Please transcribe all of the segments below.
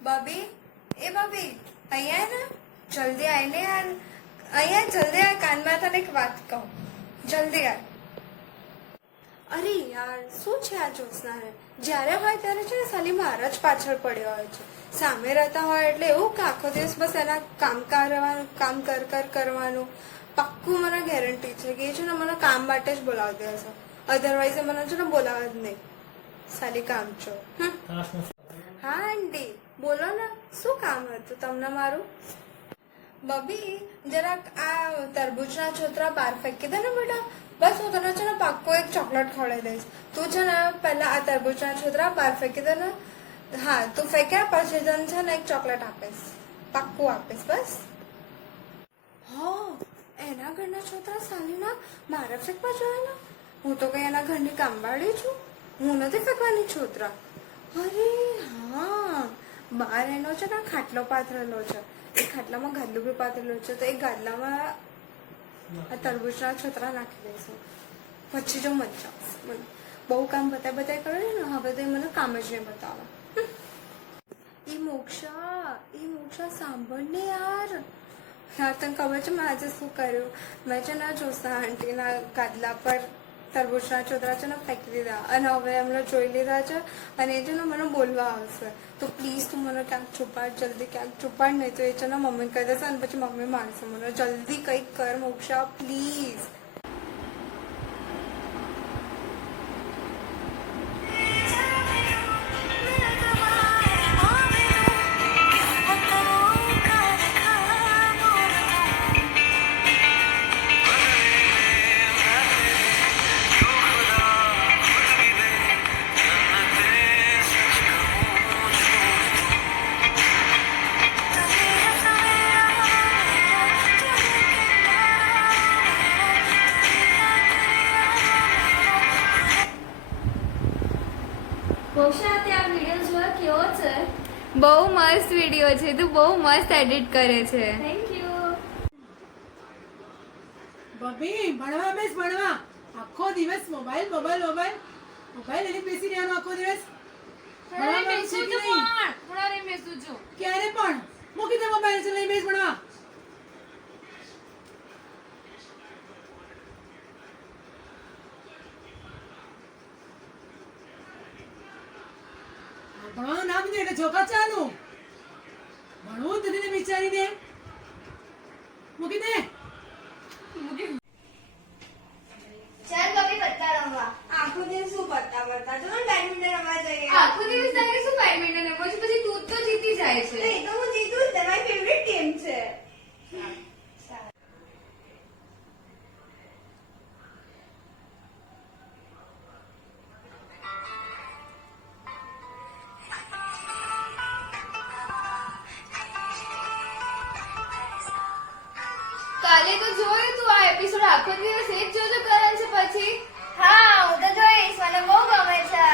बबी ए बबी અહીંયા ને જલ્દી આય ને યાર અહીંયા જલ્દી આ કાનમાં તને એક વાત કહું જલ્દી આય અરે યાર શું છે આ જ્યોત્સનાને જ્યારે હોય ત્યારે છે ને સાલી મારા જ પાછળ પડ્યો હોય છે સામે રહેતા હોય એટલે એવું કે આખો દિવસ બસ એના કામ કરવાનું પાક્કું મને ગેરંટી છે કે એ છે ને મને કામ માટે જ બોલાવતી હશે અધરવાઇઝ મને છે ને બોલાવે જ નહીં સાલી કામ છો હા આંટી બોલો ને શું કામ હતું તમને મારું બબી જરાક આ તરબૂચના છોતરા બહાર ફેંકી દે ને બેટા બસ હું તને છે ને પાક્કો એક ચોકલેટ ખવડાવી દઈશ તું છે ને પહેલા આ તરબૂચના છોતરા બહાર ફેંકી દે ને હા તું ફેંક્યા પછી તને છે ને એક ચોકલેટ આપીશ પાક્કું આપીશ બસ હા એના ઘરના છોતરા સાલીના મારે ફેંકવા જોવાના હું તો કઈ એના ઘરની કામવાળી છું હું નથી ફેંકવાની છોતરા અરે હા બહાર એનો છે ને ખાટલો પાથરેલો છે એ ખાટલામાં ગાદલું બી પાથરેલું છે તો એ ગાદલામાં આ તરબૂચના છોતરા નાખી દઈશું પછી જો મજા આવશે બહુ કામ બતાય કરે ને હવે તો એ મને કામ જ નહીં બતાવે એ મોક્ષા સાંભળ ને યાર તને ખબર છે મેં આજે શું કર્યું મેં છે ને જોશના આંટીના ગાદલા પર તરબૂચના છોતરા છે ને ફેંકી દીધા અને હવે એમને જોઈ લીધા છે અને એ છે ને મને બોલવા આવશે તો પ્લીઝ તું મને ક્યાંક છુપાડ જલ્દી ક્યાંક છુપાડ નહીં તો એ છે ને મમ્મી કહી દેશે અને પછી મમ્મી મારશે મને જલ્દી કંઈક કર મોક્ષા પ્લીઝ બહુ મસ્ત વિડીયો છે તું બહુ મસ્ત એડિટ કરે છે થેન્ક યુ બબી ભણવા બેસ ભણવા આખો દિવસ મોબાઈલ લઈને બેસી રહેવાનો આખો દિવસ ક્યારે પણ મૂકી દે મોબાઈલ લઈને બેસ ભણવા ભણવાનું નામ દે એટલે છોકરા ચાલુ ભણવું જ નથી વિચારી દે મૂકી દે ચાલ બબી પત્તા રમવા આખો દિવસ શું પત્તા પડતા જો ને બેડમિન્ટન રમવા જઈએ આખો દિવસ તારે શું બેડમિન્ટન રમો છો પછી તું તો જીતી જાય છે એ તો હું જીતું જ મારી ફેવરિટ ગેમ છે કાલે તો જોયું તું આ એપિસોડ આખો દિવસ એ જ જોજો કરે છે પછી હા હું તો જોઈશ મને બહુ ગમે છે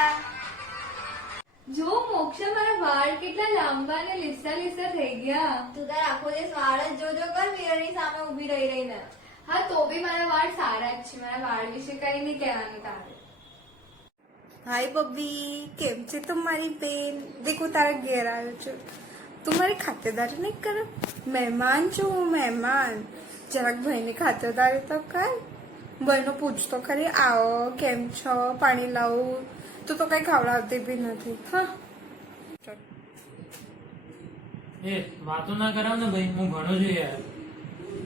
જો મોક્ષા મારા વાળ કેટલા લાંબા અને લીસા થઈ ગયા તું તાર આખો દિવસ વાળ જ જોજો કર મિરરની સામે ઊભી રહીને હા તો બી મારા વાળ સારા જ છે મારા વાળ વિશે કઈ નહીં કહેવાનું તારે હાય બબ્બી કેમ છે તમારી બેન દેખો તારા ઘેર આવ્યો છું તું મારી ખાતેદારી નહીં કરે મહેમાન છું હું મહેમાન જરાક ભાઈને ખાતેદારી તો કર ભાઈનો પૂછતો ખરી આવો કેમ છો પાણી લાવું તું તો કઈ ખવડાવતી બી નથી હા એ વાતો ના કરાવ ને ભાઈ હું ભણું છું યાર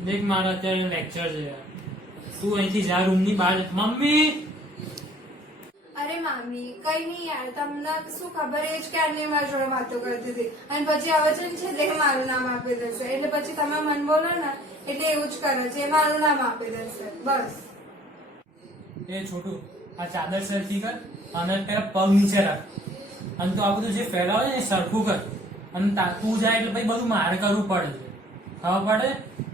દેખ મારા અત્યારે લેક્ચર છે યાર તું અહીંથી જા રૂમ ની બહાર મમ્મી અરે મામી કઈ નહીં યાર તમને શું ખબર એ જ ક્યારની મારી જોડે વાતો કરતી હતી અને પછી હવે છે ને છેલ્લે મારું નામ આપી દેશે એટલે પછી તમે મન બોલો ને એટલે એવું જ કરે છે એ મારું નામ આપી દેશે બસ એ છોટું આ ચાદર સરખી કર અને પેલા પગ નીચે રાખ અને તો આ બધું જે ફેલાવે ને એ સરખું કર અને તું જાય એટલે પછી બધું મારે કરવું પડે છે ખબર પડે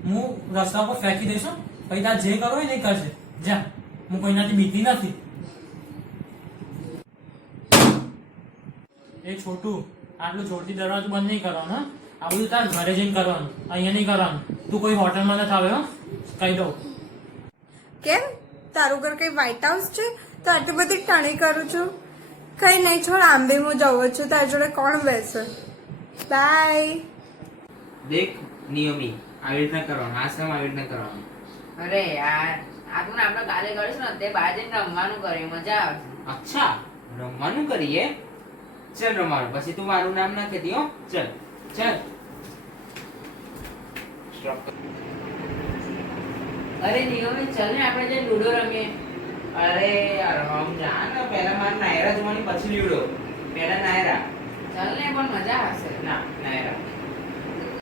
હું રસ્તા પર ફેંકી દઈશ પછી તાર જે કરવું હોય ને એ કરશે જા હું કોઈનાથી બીતી નથી એ છોટું આટલું જોરથી દરવાજો બંધ નહીં કરવાનો આ બધું તાર ઘરે જઈને કરવાનું અહીંયા નહીં કરવાનું તું કોઈ હોટલમાં નથી આવ્યો કહી દઉં કેમ તારું ઘર કઈ વ્હાઈટ હાઉસ છે તો આટલી બધી ટાણી કરું છું કઈ નહીં છોડ આંબે હું જવું છું તારી જોડે કોણ બેસે બાય. દેખ નિયમી આવી રીતના કરવાનું, આશ્રમ આવી રીતના કરવાનું. અરે યાર આ તું આપણે કાલે કરીશું ને તે બહાર જઈને રમવાનું કરીએ મજા આવશે. અચ્છા રમવાનું કરીએ, ચલ રમવાનું. પછી તું મારું નામ ના કહેતી હો. ચલ ચલ. અરે નિયમિત ચાલ ને આપણે જઈને લૂડો રમીએ. અરે યાર હમ જા ને, પહેલા મારે નાયરા જોવાની પછી લીવડો. પહેલા નાયરા. ચાલ ને પણ મજા આવશે. ના નાયરા.